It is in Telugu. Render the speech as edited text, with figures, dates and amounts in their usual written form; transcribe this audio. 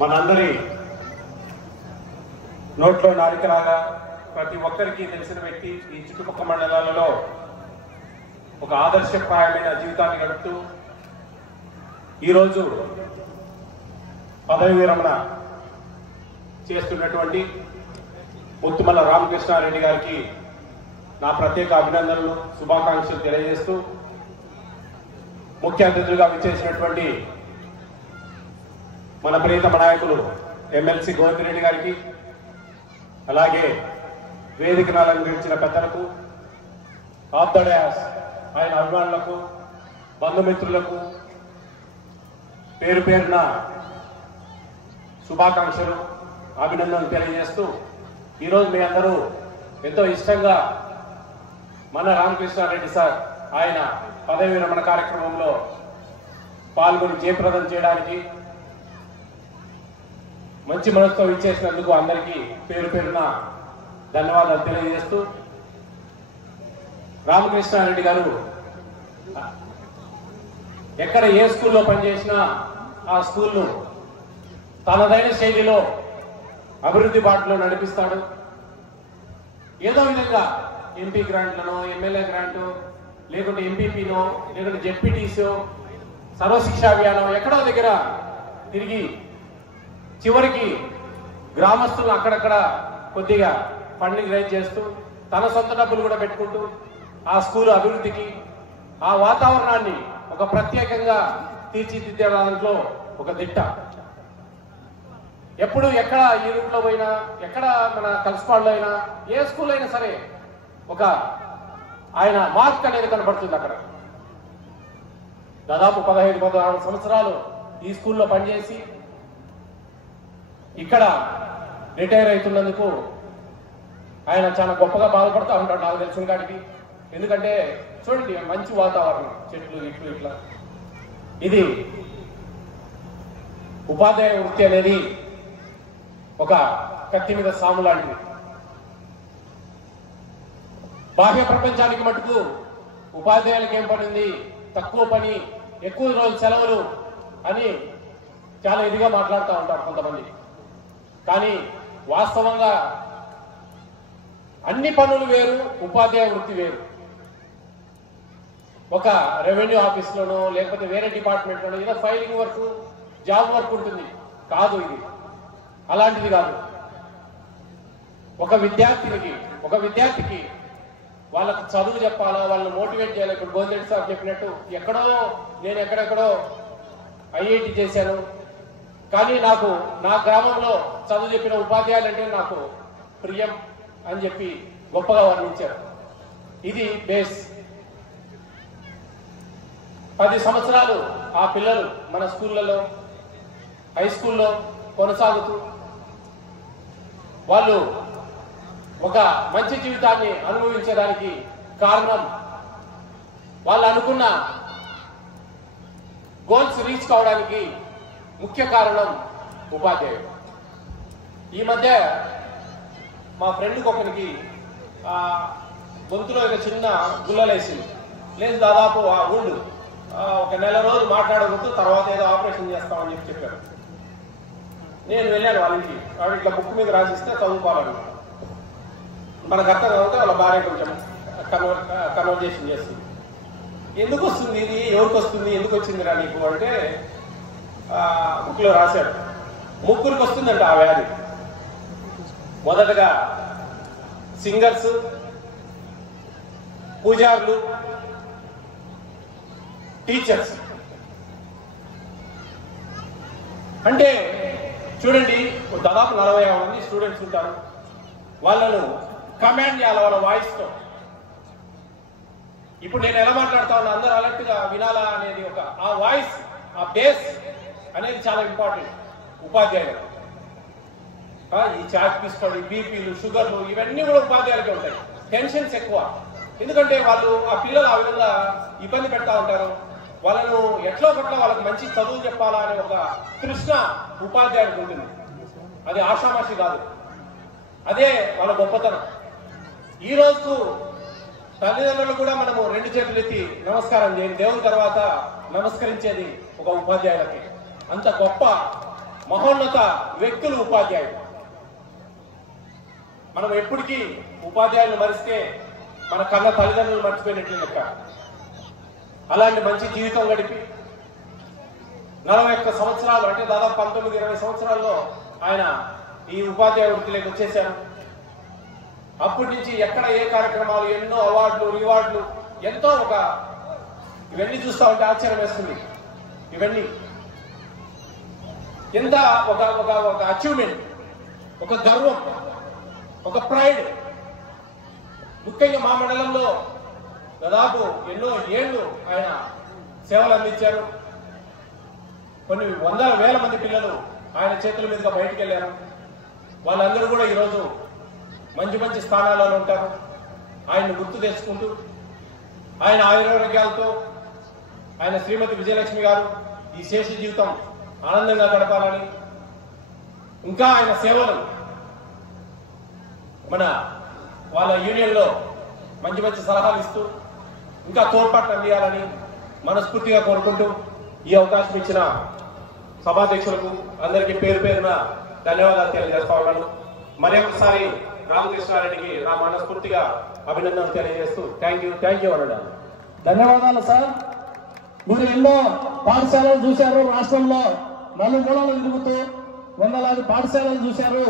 మనందరి నోట్లో నాలికలాగా ప్రతి ఒక్కరికి తెలిసిన వ్యక్తి ఈ చుట్టుపక్కల మండలాలలో ఒక ఆదర్శప్రాయమైన జీవితాన్ని గడుపుతూ ఈరోజు పదవి విరమణ చేస్తున్నటువంటి ముత్తుమల్ల రామకృష్ణారెడ్డి గారికి నా ప్రత్యేక అభినందనలు శుభాకాంక్షలు తెలియజేస్తూ ముఖ్య అతిథులుగా విచ్చేసినటువంటి మన ప్రియతమ నాయకులు ఎమ్మెల్సీ గోవిందరెడ్డి గారికి అలాగే వేదికను అలంకరించిన పెద్దలకు ఆఫ్ ద డాష్ ఆయన అభిమానులకు బంధుమిత్రులకు పేరు పేరున శుభాకాంక్షలు అభినందనలు తెలియజేస్తూ ఈరోజు మీ అందరూ ఎంతో ఇష్టంగా మన రామకృష్ణారెడ్డి సార్ ఆయన పదవి విరమణ కార్యక్రమంలో పాల్గొని జయప్రదం చేయడానికి మంచి మనసుతో ఇచ్చేసినందుకు అందరికీ పేరు పేరున ధన్యవాదాలు తెలియజేస్తూ రామకృష్ణారెడ్డి గారు ఎక్కడ ఏ స్కూల్లో పనిచేసినా ఆ స్కూల్ను తనదైన శైలిలో అభివృద్ధి బాటలో నడిపిస్తాడు. ఏదో విధంగా ఎంపీ గ్రాంట్లను ఎమ్మెల్యే గ్రాంటు లేకుంటే ఎంపీపీనో లేకుంటే జెడ్పీటీసో సర్వశిక్ష అభియానం ఎక్కడో దగ్గర తిరిగి చివరికి గ్రామస్తులను అక్కడక్కడ కొద్దిగా ఫండింగ్ రైజ్ చేస్తూ తన సొంత డబ్బులు కూడా పెట్టుకుంటూ ఆ స్కూల్ అభివృద్ధికి ఆ వాతావరణాన్ని ఒక ప్రత్యేకంగా తీర్చిదిద్దే దాంట్లో ఒక దిట్ట. ఎప్పుడు ఎక్కడ ఈ రూట్లో పోయినా ఎక్కడ మన కలుసుపాడులో అయినా ఏ స్కూల్ అయినా సరే ఒక ఆయన మార్క్ అనేది కనపడుతుంది. అక్కడ దాదాపు 15-16 సంవత్సరాలు ఈ స్కూల్లో పనిచేసి ఇక్కడ రిటైర్ అవుతున్నందుకు ఆయన చాలా గొప్పగా బాధపడుతూ ఉంటాడు నాకు తెలిసిన కాడికి. ఎందుకంటే చూడండి మంచి వాతావరణం, చెట్లు ఇట్లు ఇట్లా. ఇది ఉపాధ్యాయ వృత్తి అనేది ఒక కత్తి మీద సాము లాంటిది. బాహ్య ప్రపంచానికి మటుకు ఉపాధ్యాయులకు ఏం పని ఉంది, తక్కువ పని, ఎక్కువ రోజులు సెలవులు అని చాలా ఇదిగా మాట్లాడుతూ ఉంటారు కొంతమంది. కానీ వాస్తవంగా అన్ని పనులు వేరు, ఉపాధ్యాయ వృత్తి వేరు. ఒక రెవెన్యూ ఆఫీస్లోనో లేకపోతే వేరే డిపార్ట్మెంట్లోనో ఏదో ఫైలింగ్ వర్క్, జాబ్ వర్క్ ఉంటుంది. కాదు, ఇది అలాంటిది కాదు. ఒక విద్యార్థికి వాళ్ళకు చదువు చెప్పాలా, వాళ్ళని మోటివేట్ చేయాలి. ఇప్పుడు గోవిందరెడ్డి సార్ చెప్పినట్టు నేను ఎక్కడెక్కడో ఐఐటి చేశాను, కానీ నాకు నా గ్రామంలో చదువు చెప్పిన ఉపాధ్యాయులు అంటే నాకు ప్రియం అని చెప్పి గొప్పగా వర్ణించారు. ఇది బేస్. 10 సంవత్సరాలు ఆ పిల్లలు మన స్కూళ్ళలో, హై స్కూల్లో కొనసాగుతూ వాళ్ళు ఒక మంచి జీవితాన్ని అనుభవించడానికి కారణం వాళ్ళు అనుకున్న గోల్స్ రీచ్ కావడానికి ముఖ్య కారణం ఉపాధ్యాయుడు. ఈ మధ్య మా ఫ్రెండ్కి ఒకరికి గొంతులో ఒక చిన్న గుల్లలేసింది. లేదు దాదాపు ఆ ఊళ్ళు ఒక నెల రోజులు మాట్లాడకూడదు, తర్వాత ఏదో ఆపరేషన్ చేస్తామని చెప్పారు. నేను వెళ్ళాను వాళ్ళ ఇంటికి. వాడు ఇట్లా బుక్ మీద రాసిస్తే చదువుకోవాలన్నమాట. మనకు అర్థం కాబట్టి వాళ్ళ భార్య కొంచెం కన్వర్జేషన్ చేస్తుంది. ఎందుకు వస్తుంది ఇది, ఎవరికి వస్తుంది, ఎందుకు వచ్చిందిరా నీకు అంటే బుక్లో రాశాడు. ముగ్గురికి వస్తుందంట ఆ వ్యాధి. మొదటగా సింగర్స్, పూజారులు, టీచర్స్. అంటే చూడండి, దాదాపు 40 మంది స్టూడెంట్స్ ఉంటారు. వాళ్ళను కమాండ్ చేయాలి వాళ్ళ వాయిస్తో. ఇప్పుడు నేను ఎలా మాట్లాడుతా ఉన్నా అందరూ అలర్ట్ గా వినాలా అనేది ఒక ఆ వాయిస్, ఆ బేస్ అనేది చాలా ఇంపార్టెంట్ ఉపాధ్యాయులు. ఈ చాట్ పిస్టోడ్, బీపీలు, షుగర్లు ఇవన్నీ కూడా ఉపాధ్యాయులకే ఉంటాయి. టెన్షన్స్ ఎక్కువ. ఎందుకంటే వాళ్ళు ఆ పిల్లలు ఆ విధంగా ఇబ్బంది పెడతా ఉంటారు. వాళ్ళను ఎట్లా ఒకట్లా వాళ్ళకి మంచి చదువు చెప్పాలా అనే ఒక తృష్ణ ఉపాధ్యాయులకు ఉంటుంది. అది ఆషామాషి కాదు, అదే వాళ్ళ గొప్పతనం. ఈ రోజు తల్లిదండ్రులు కూడా మనము 2 చేతులు ఎత్తి నమస్కారం చేయండి. దేవుని తర్వాత నమస్కరించేది ఒక ఉపాధ్యాయులకి. అంత గొప్ప మహోన్నత వ్యక్తులు ఉపాధ్యాయులు. మనం ఎప్పటికీ ఉపాధ్యాయులను మరిస్తే మన కన్న తల్లిదండ్రులు మర్చిపోయినట్లు లెక్క. అలాంటి మంచి జీవితం గడిపి 41 సంవత్సరాలు అంటే దాదాపు 19-20 సంవత్సరాల్లో ఆయన ఈ ఉపాధ్యాయ వృత్తిలోకి వచ్చేశారు. అప్పటి నుంచి ఎక్కడ ఏ కార్యక్రమాలు, ఎన్నో అవార్డులు, రివార్డులు, ఎంతో ఇవన్నీ చూస్తా ఉంటే ఆశ్చర్యం వేస్తుంది. ఇవన్నీ ఎంత ఒక అచీవ్మెంట్, ఒక గర్వం, ఒక ప్రైడ్. ముఖ్యంగా మా మండలంలో దాదాపు ఎన్నో ఏళ్ళు ఆయన సేవలు అందించారు. కొన్ని వందల వేల మంది పిల్లలు ఆయన చేతుల మీదుగా బయటికి వెళ్ళారు. వాళ్ళందరూ కూడా ఈరోజు మంచి మంచి స్థానాలలో ఉంటారు. ఆయన్ని గుర్తు తెచ్చుకుంటూ ఆయన ఆయురారోగ్యాలతో ఆయన శ్రీమతి విజయలక్ష్మి గారు ఈ శేష జీవితం ఆనందంగా గడపాలని, ఇంకా ఆయన సేవలు వాళ్ళ యూనియన్లో మంచి మంచి సలహాలు ఇస్తూ ఇంకా తోడ్పాటు అందియాలని మనస్ఫూర్తిగా కోరుకుంటూ ఈ అవకాశం ఇచ్చిన సభాధ్యక్షులకు అందరికీ పేరు పేరున ధన్యవాదాలు తెలియజేస్తా ఉన్నాను. మరి ఒకసారి రామకృష్ణారెడ్డికి నా మనస్ఫూర్తిగా అభినందనలు తెలియజేస్తూ థ్యాంక్ యూ అన్నాడు. ధన్యవాదాలు సార్. మీరు ఎన్నో పాఠశాలలు చూశారు, రాష్ట్రంలో నలుమూలలు తిరుగుతూ వందలాది పాఠశాలలు చూశారు.